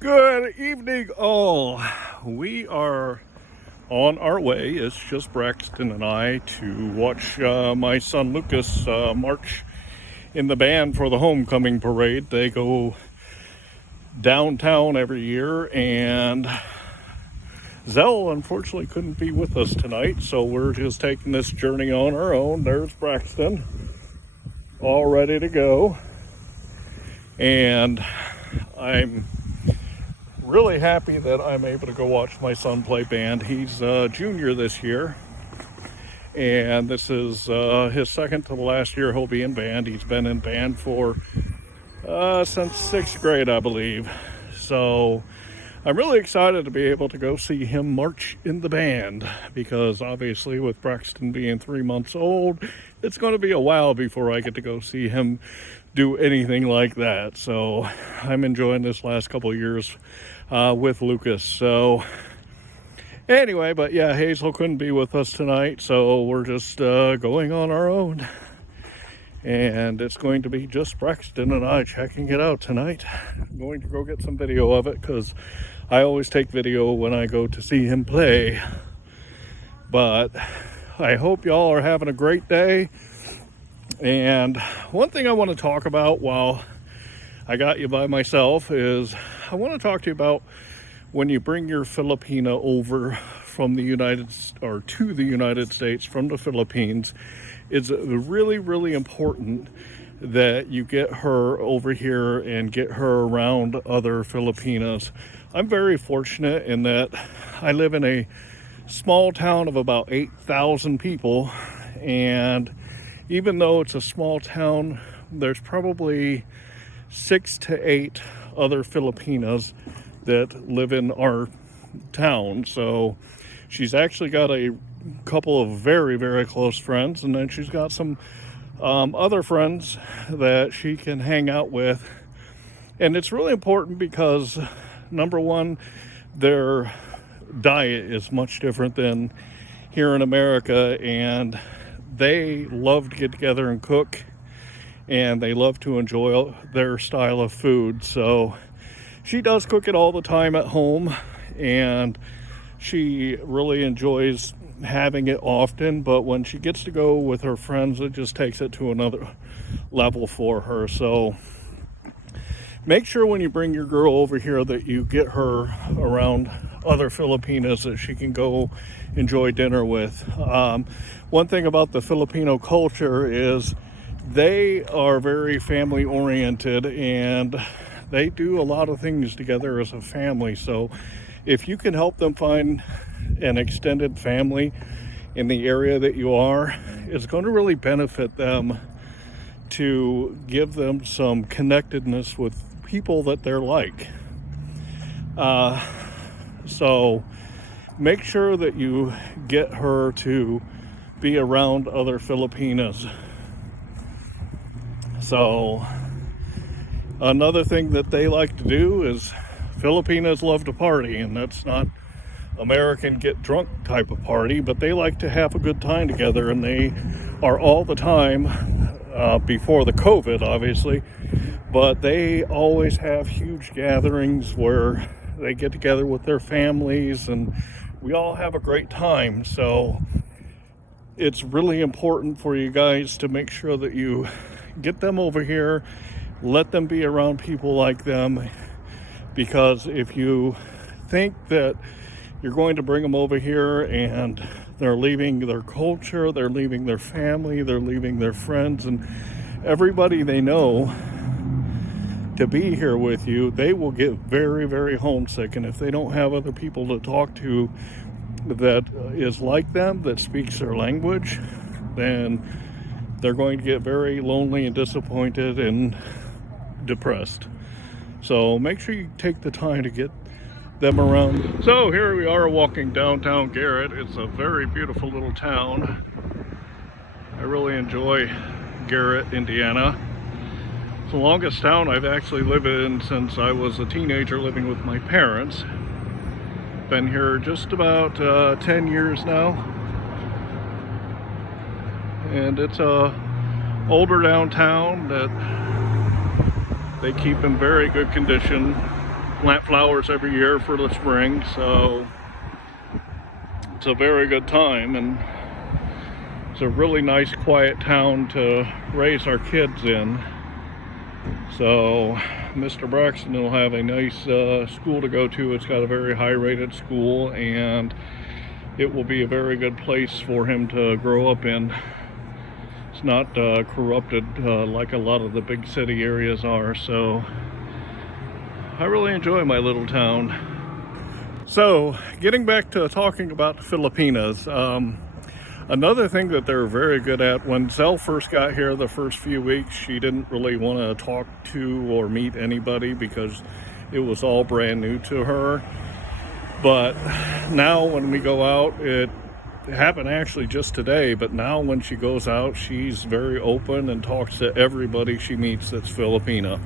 Good evening, all. We are on our way. It's just Braxton and I to watch my son Lucas march in the band for the homecoming parade. They go downtown every year, and Zell unfortunately couldn't be with us tonight, so we're just taking this journey on our own. There's Braxton, all ready to go, and I'm really happy that I'm able to go watch my son play band. He's a junior this year, and this is his second to the last year he'll be in band. He's been in band for since 6th grade, I believe. So I'm really excited to be able to go see him march in the band, because obviously with Braxton being 3 months old, it's going to be a while before I get to go see him do anything like that. So I'm enjoying this last couple of years with Lucas. So anyway, but yeah, Hazel couldn't be with us tonight, so we're just going on our own, and it's going to be just Braxton and I checking it out tonight. I'm going to go get some video of it, because I always take video when I go to see him play. But I hope y'all are having a great day. And one thing I want to talk about while I got you by myself is I want to talk to you about when you bring your Filipina over from the to the United States from the Philippines. It's really, really important that you get her over here and get her around other Filipinas. I'm very fortunate in that I live in a small town of about 8,000 people, and even though it's a small town, there's probably 6 to 8 other Filipinas that live in our town. So she's actually got a couple of very, very close friends, and then she's got some other friends that she can hang out with. And it's really important because, number one, their diet is much different than here in America, and they love to get together and cook, and they love to enjoy their style of food. So she does cook it all the time at home, and she really enjoys having it often, but when she gets to go with her friends, it just takes it to another level for her. So make sure when you bring your girl over here that you get her around other Filipinas that she can go enjoy dinner with. One thing about the Filipino culture is they are very family oriented, and they do a lot of things together as a family. So if you can help them find an extended family in the area that you are, it's going to really benefit them to give them some connectedness with people that they're like. So make sure that you get her to be around other Filipinas. So another thing that they like to do is, Filipinas love to party, and that's not American get drunk type of party, but they like to have a good time together, and they are all the time, before the COVID obviously, but they always have huge gatherings where they get together with their families, and we all have a great time. So it's really important for you guys to make sure that you get them over here, let them be around people like them, because if you think that you're going to bring them over here and they're leaving their culture, they're leaving their family, they're leaving their friends and everybody they know to be here with you, they will get very, very homesick. And if they don't have other people to talk to that is like them, that speaks their language, then they're going to get very lonely and disappointed and depressed. So make sure you take the time to get them around. So here we are walking downtown Garrett. It's a very beautiful little town. I really enjoy Garrett, Indiana. It's the longest town I've actually lived in since I was a teenager living with my parents. Been here just about 10 years now. And it's a older downtown that they keep in very good condition. plant flowers every year for the spring, so it's a very good time, and it's a really nice quiet town to raise our kids in. So Mr. Braxton will have a nice school to go to. It's got a very high rated school, and it will be a very good place for him to grow up in. It's not corrupted like a lot of the big city areas are, so I really enjoy my little town. So getting back to talking about the Filipinas, another thing that they're very good at, when Zell first got here the first few weeks, she didn't really want to talk to or meet anybody because it was all brand new to her. But now when we go out, it happened actually just today, but now when she goes out, she's very open and talks to everybody she meets that's Filipina.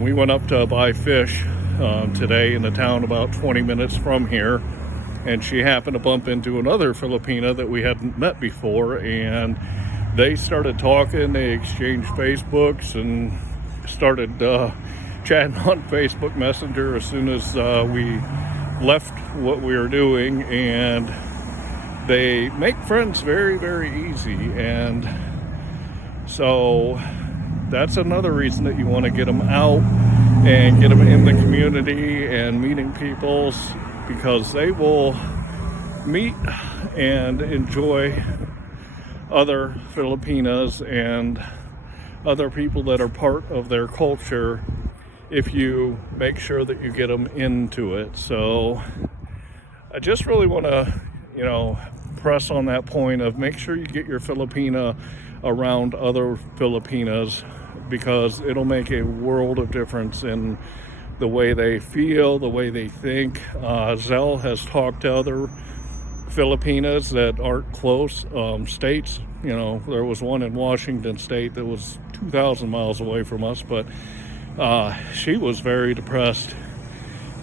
We went up to buy fish today in a town about 20 minutes from here, and she happened to bump into another Filipina that we hadn't met before, and they started talking. They exchanged Facebooks and started chatting on Facebook Messenger as soon as we left what we were doing, and they make friends very, very easy. And so that's another reason that you want to get them out and get them in the community and meeting people, because they will meet and enjoy other Filipinas and other people that are part of their culture if you make sure that you get them into it. So I just really want to, press on that point of make sure you get your Filipina around other Filipinas, because it'll make a world of difference in the way they feel, the way they think. Zell has talked to other Filipinas that aren't close states. There was one in Washington State that was 2,000 miles away from us, but she was very depressed,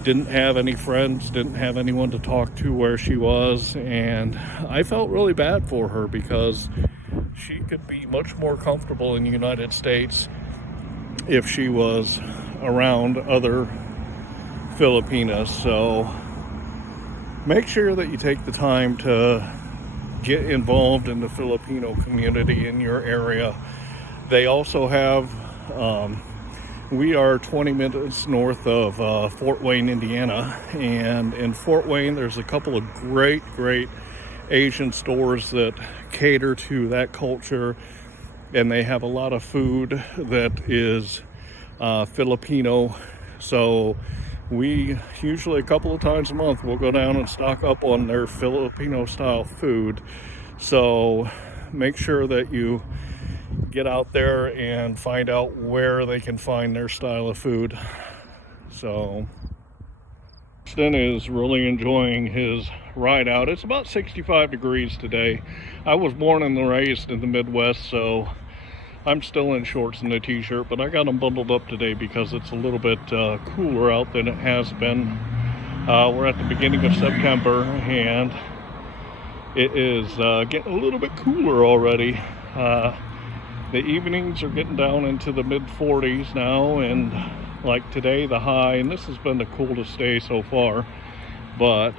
didn't have any friends, didn't have anyone to talk to where she was, and I felt really bad for her because she could be much more comfortable in the United States if she was around other Filipinas. So make sure that you take the time to get involved in the Filipino community in your area. They also have we are 20 minutes north of Fort Wayne, Indiana, and in Fort Wayne there's a couple of great Asian stores that cater to that culture, and they have a lot of food that is Filipino. So we usually a couple of times a month we'll go down and stock up on their Filipino style food. So make sure that you get out there and find out where they can find their style of food. So Stan is really enjoying his ride out. It's about 65 degrees today. I was born and raised in the Midwest, so I'm still in shorts and a t-shirt, but I got them bundled up today because it's a little bit cooler out than it has been. We're at the beginning of September, and it is getting a little bit cooler already. The evenings are getting down into the mid-40s now, and like today the high, and this has been the coolest day so far, but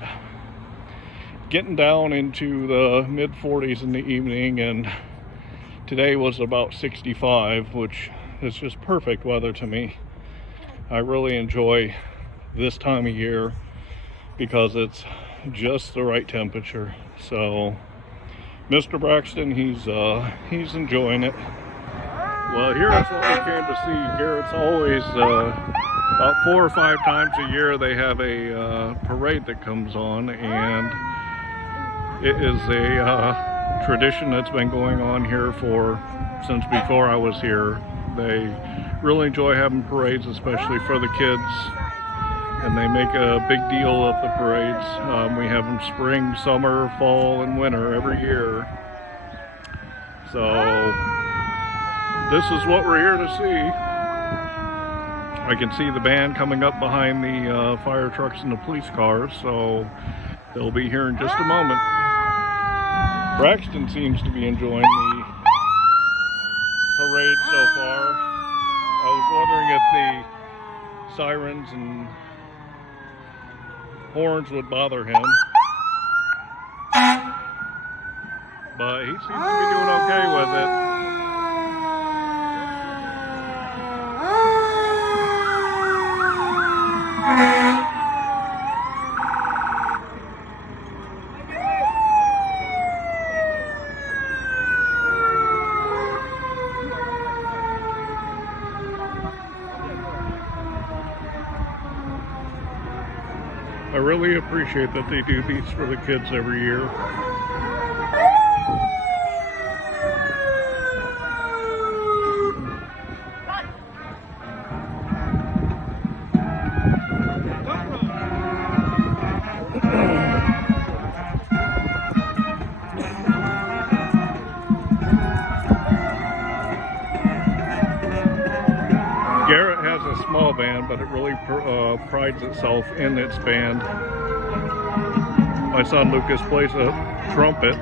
getting down into the mid-40s in the evening, and today was about 65, which is just perfect weather to me. I really enjoy this time of year because it's just the right temperature. So Mr. Braxton, he's enjoying it. Well, here is what we came to see. Garrett's always, about 4 or 5 times a year, they have a parade that comes on, and it is a tradition that's been going on here since before I was here. They really enjoy having parades, especially for the kids, and they make a big deal of the parades. We have them spring, summer, fall, and winter every year. So this is what we're here to see. I can see the band coming up behind the fire trucks and the police cars, so they'll be here in just a moment. Braxton seems to be enjoying the parade so far. I was wondering if the sirens and horns would bother him. But he seems to be doing okay with it. I really appreciate that they do these for the kids every year. Garrett has a small band, but it really prides itself in its band. My son Lucas plays a trumpet.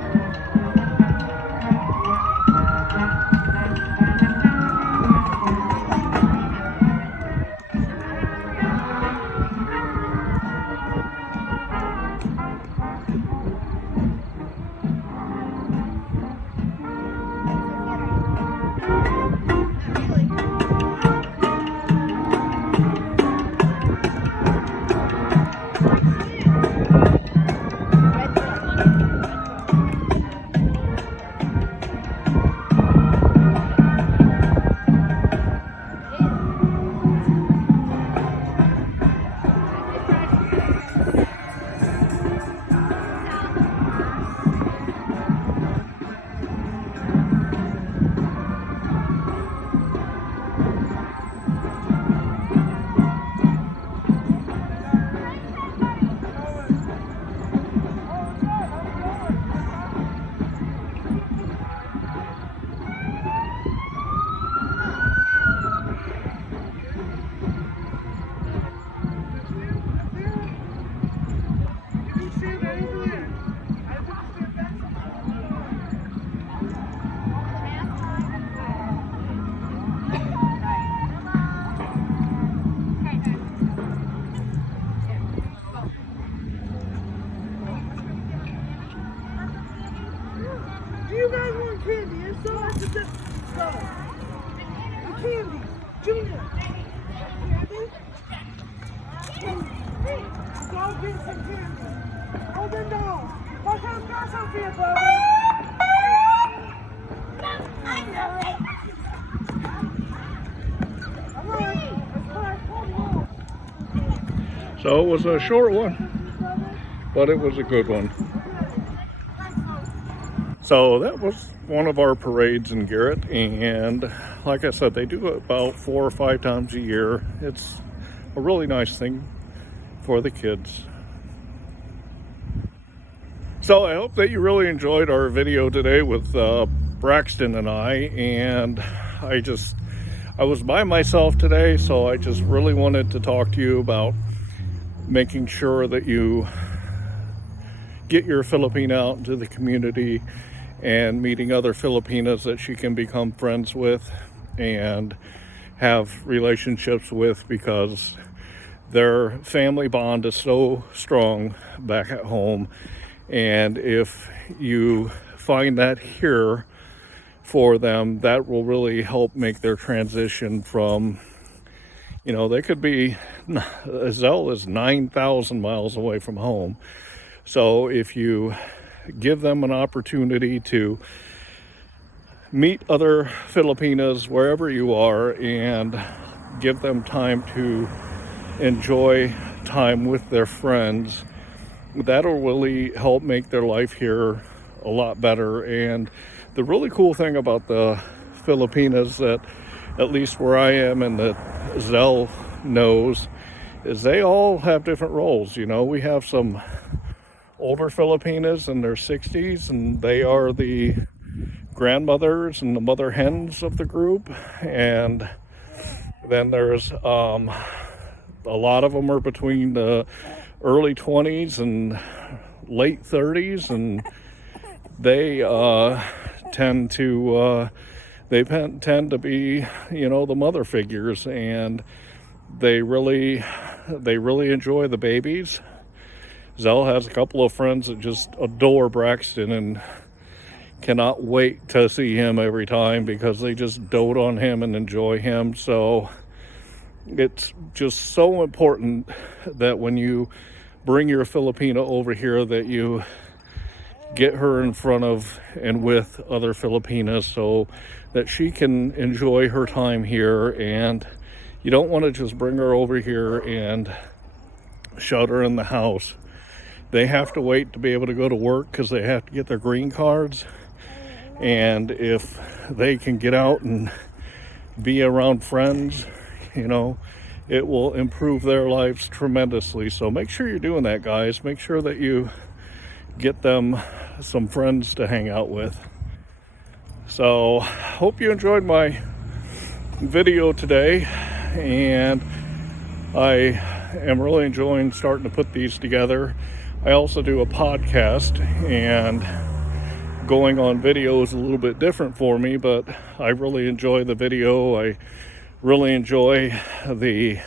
Do you guys want candy? If so, I should just go. The candy. Junior. Candy? Hey, go get some candy. Open door. Go come got some for you, brother. I know it. Come on. Let's play. Come on. So it was a short one, but it was a good one. So that was one of our parades in Garrett, and like I said, they do it about 4 or 5 times a year. It's a really nice thing for the kids. So I hope that you really enjoyed our video today with Braxton and and I was by myself today, so I just really wanted to talk to you about making sure that you get your Filipina out into the community and meeting other Filipinas that she can become friends with and have relationships with, because their family bond is so strong back at home. And if you find that here for them, that will really help make their transition from, you know, they could be, Zell is 9,000 miles away from home. So if you give them an opportunity to meet other Filipinas wherever you are and give them time to enjoy time with their friends, that'll really help make their life here a lot better. And the really cool thing about the Filipinas, that at least where I am and that Zell knows, is they all have different roles. You know, we have some older Filipinas in their 60s, and they are the grandmothers and the mother hens of the group. And then there's a lot of them are between the early 20s and late 30s, and they tend to be, you know, the mother figures, and they really enjoy the babies. Zell has a couple of friends that just adore Braxton and cannot wait to see him every time because they just dote on him and enjoy him. So it's just so important that when you bring your Filipina over here that you get her in front of and with other Filipinas so that she can enjoy her time here. And you don't want to just bring her over here and shut her in the house. They have to wait to be able to go to work because they have to get their green cards. And if they can get out and be around friends, you know, it will improve their lives tremendously. So make sure you're doing that, guys. Make sure that you get them some friends to hang out with. So hope you enjoyed my video today, and I am really enjoying starting to put these together. I also do a podcast, and going on video is a little bit different for me, but I really enjoy the video. I really enjoy the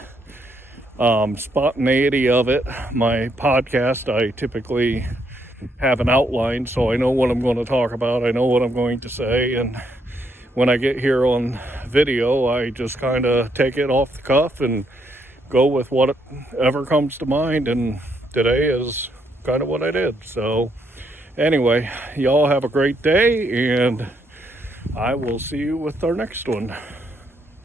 spontaneity of it. My podcast, I typically have an outline, so I know what I'm going to talk about. I know what I'm going to say, and when I get here on video, I just kind of take it off the cuff and go with whatever comes to mind, and today is kind of what I did. So anyway, y'all have a great day, and I will see you with our next one.